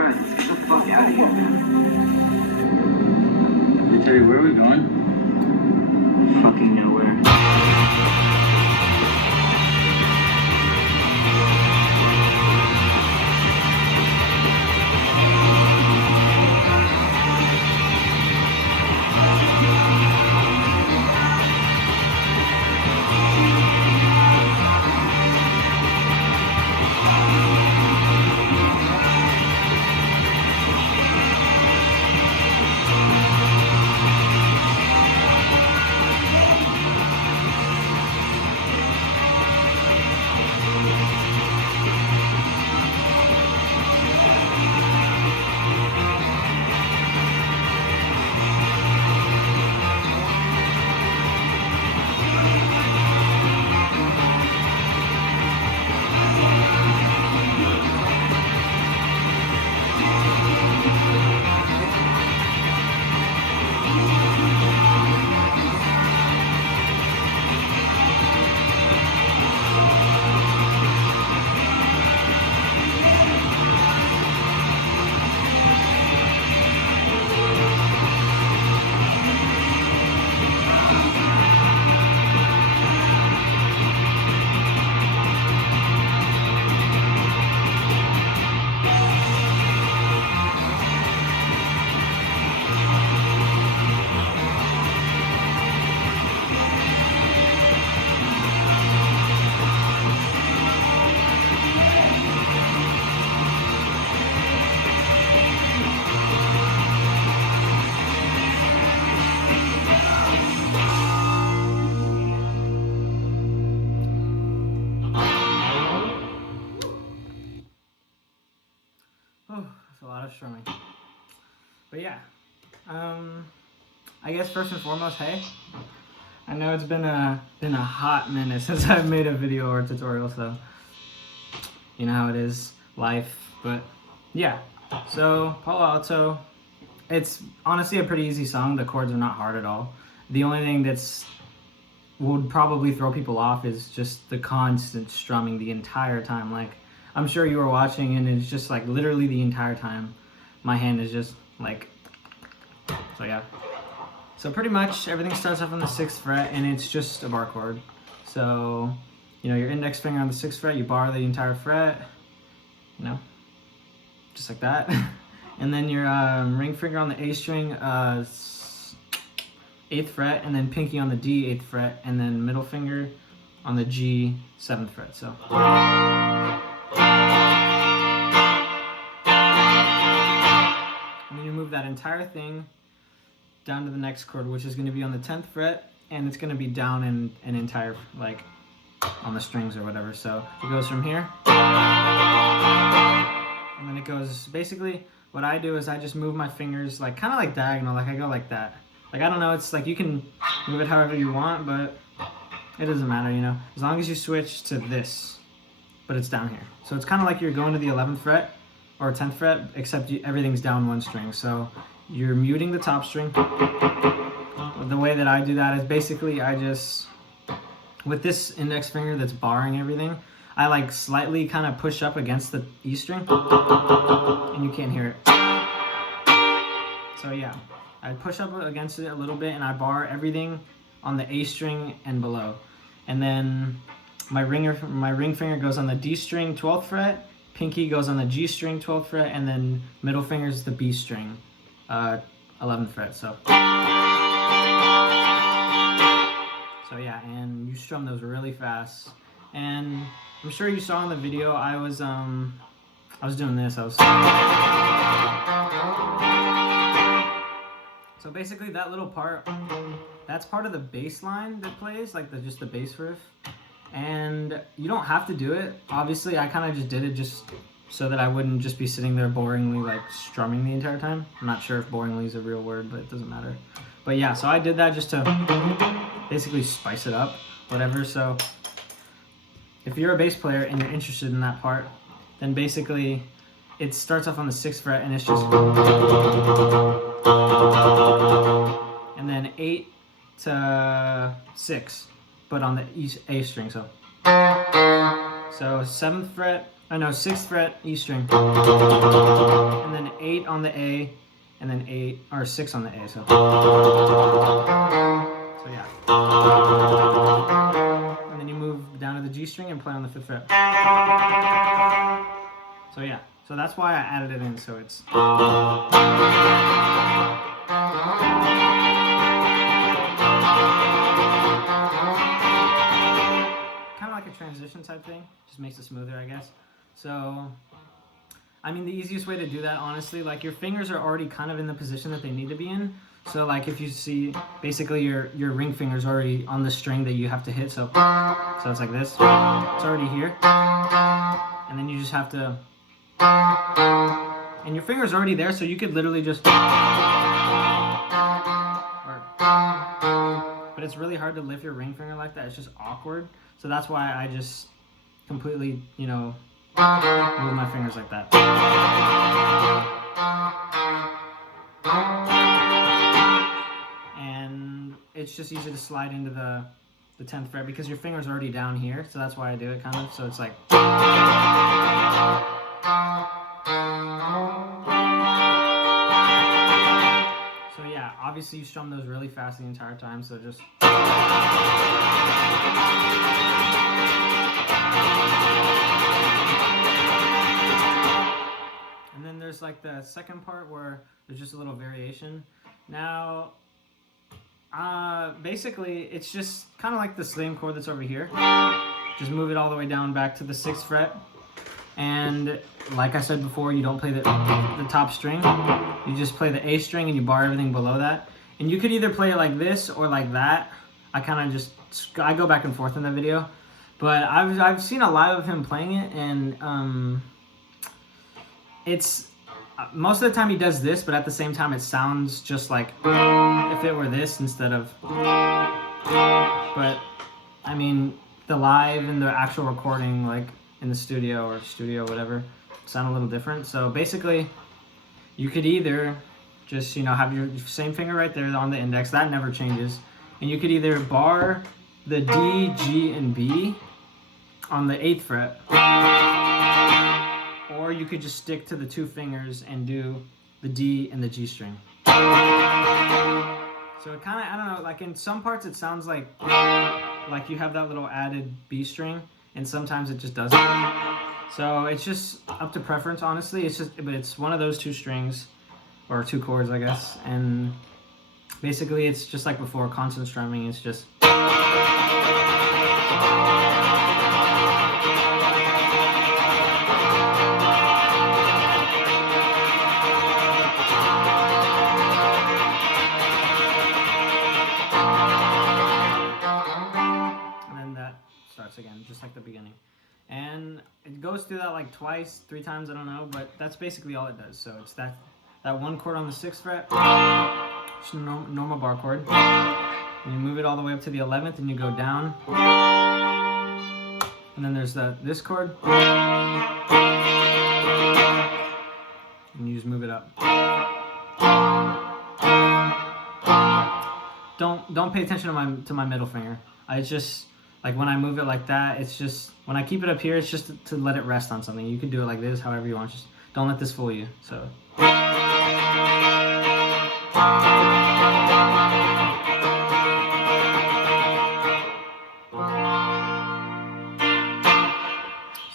fret. Let's get the fuck out of here, man. Hey Terry, where are we going? Fucking nowhere. Oh, that's a lot of strumming. But yeah, I guess first and foremost, hey, I know it's been a hot minute since I've made a video or a tutorial, so you know how it is, life. But yeah, so Palo Alto, it's honestly a pretty easy song. The chords are not hard at all. The only thing that's would probably throw people off is just the constant strumming the entire time. Like, I'm sure you were watching and it's just like literally the entire time my hand is just like, so yeah. So pretty much everything starts off on the 6th fret and it's just a bar chord. So, you know, your index finger on the 6th fret, you bar the entire fret, you know, just like that. And then your ring finger on the A string, 8th fret, and then pinky on the D, 8th fret, and then middle finger on the G, 7th fret. So. And then you move that entire thing down to the next chord, which is going to be on the 10th fret, and it's going to be down in an entire, like, on the strings or whatever. So it goes from here, and then it goes, basically, what I do is I just move my fingers, like, kind of like diagonal, like I go like that. Like, I don't know, it's like you can move it however you want, but it doesn't matter, you know, as long as you switch to this, but it's down here. So it's kind of like you're going to the 11th fret or 10th fret, except everything's down one string. So you're muting the top string. The way that I do that is basically I just, with this index finger that's barring everything, I like slightly kind of push up against the E string, and you can't hear it. So yeah, I push up against it a little bit and I bar everything on the A string and below. And then my ring finger goes on the D string, 12th fret, pinky goes on the G string, 12th fret, and then middle finger is the B string, 11th fret. So yeah, and you strum those really fast. And I'm sure you saw in the video, I was doing this. So basically that little part, that's part of the bass line that plays, like just the bass riff. And you don't have to do it. Obviously, I kind of just did it just so that I wouldn't just be sitting there boringly like strumming the entire time. I'm not sure if boringly is a real word, but it doesn't matter. But yeah, so I did that just to basically spice it up, whatever. So if you're a bass player and you're interested in that part, then basically it starts off on the 6th fret and it's just, and then 8 to 6, but on the A string. So 7th fret, 6th fret E string, and 8 on the A, and then 8 or 6 on the A. So yeah. And then you move down to the G string and play on the 5th fret. So yeah. So that's why I added it in. So it's. Transition type thing, just makes it smoother, I guess. So I mean, the easiest way to do that, honestly, like your fingers are already kind of in the position that they need to be in. So like if you see, basically your ring finger's already on the string that you have to hit. So it's like this, it's already here, and then you just have to, and your finger's already there, so you could literally just, but it's really hard to lift your ring finger like that. It's just awkward. So that's why I just completely, you know, move my fingers like that. And it's just easy to slide into the 10th fret because your finger's already down here. So that's why I do it kind of. So it's like. So yeah, obviously you strum those really fast the entire time. So just. And then there's like the second part where there's just a little variation. Now, basically it's just kind of like the same chord that's over here. Just move it all the way down back to the 6th fret. And like I said before, you don't play the top string. You just play the A string and you bar everything below that. And you could either play it like this or like that. I go back and forth in the video. But I've seen a lot of him playing it, and it's most of the time he does this, but at the same time it sounds just like if it were this instead of. But I mean, the live and the actual recording, like in the studio or whatever, sound a little different. So basically, you could either just, you know, have your same finger right there on the index, that never changes, and you could either bar the D, G, and B on the 8th fret, or you could just stick to the 2 fingers and do the D and the G string. So it kind of, I don't know, like in some parts it sounds like you have that little added B string, and sometimes it just doesn't. So it's just up to preference, honestly. But it's one of those 2 strings, or 2 chords, I guess. And basically it's just like before, constant strumming. It's just. Again, just like the beginning, and it goes through that like twice, 3 times, I don't know, but that's basically all it does. So it's that one chord on the 6th fret, just a normal bar chord, and you move it all the way up to the 11th, and you go down, and then there's this chord, and you just move it up. Don't pay attention to my middle finger. I just. Like when I move it like that, it's just, when I keep it up here, it's just to let it rest on something. You can do it like this, however you want. Just don't let this fool you. So.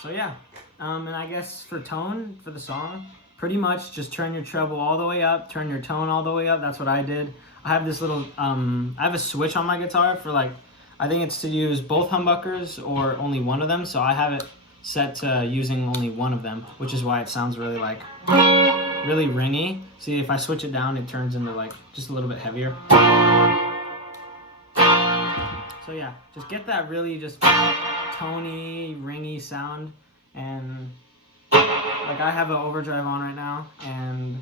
So yeah, and I guess for tone, for the song, pretty much just turn your treble all the way up, turn your tone all the way up. That's what I did. I have this little, I have a switch on my guitar for like, I think it's to use both humbuckers or only one of them, so I have it set to using only one of them, which is why it sounds really like, really ringy. See, if I switch it down, it turns into like, just a little bit heavier. So yeah, just get that really just tony, ringy sound, and like I have an overdrive on right now, and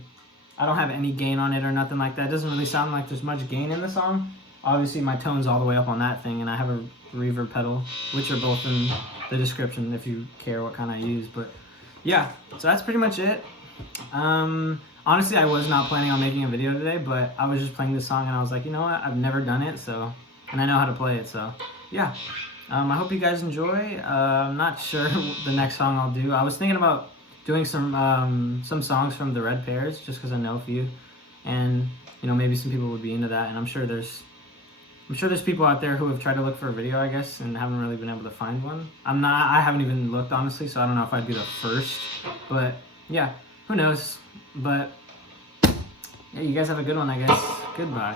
I don't have any gain on it or nothing like that. It doesn't really sound like there's much gain in the song. Obviously, my tone's all the way up on that thing, and I have a reverb pedal, which are both in the description if you care what kind I use. But yeah, so that's pretty much it. Honestly, I was not planning on making a video today, but I was just playing this song, and I was like, you know what? I've never done it, so, and I know how to play it, so yeah. I hope you guys enjoy. I'm not sure the next song I'll do. I was thinking about doing some songs from the Red Pears, just because I know a few, and you know, maybe some people would be into that. And I'm sure there's people out there who have tried to look for a video, I guess, and haven't really been able to find one. I haven't even looked, honestly, so I don't know if I'd be the first. But yeah, who knows? But yeah, you guys have a good one, I guess. Goodbye.